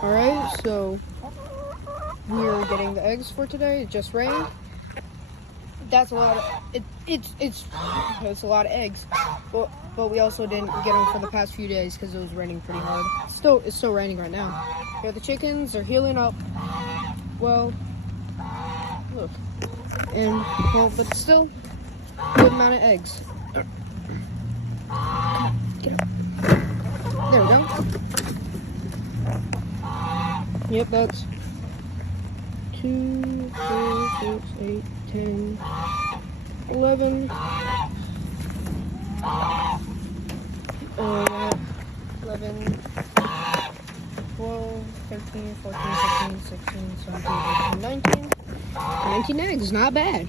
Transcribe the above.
Alright, so we're getting the eggs for today. It just rained. That's a lot of it's a lot of eggs. But we also didn't get them for the past few days because it was raining pretty hard. It's still raining right now. Here the chickens are healing up. Well, look. And but still good amount of eggs. Get up. There we go. Yep, that's 2, 4, 6, 8, 10, 11, 11, 12, 13, 14, 15, 16, 17, 18, 19. 19 eggs, not bad.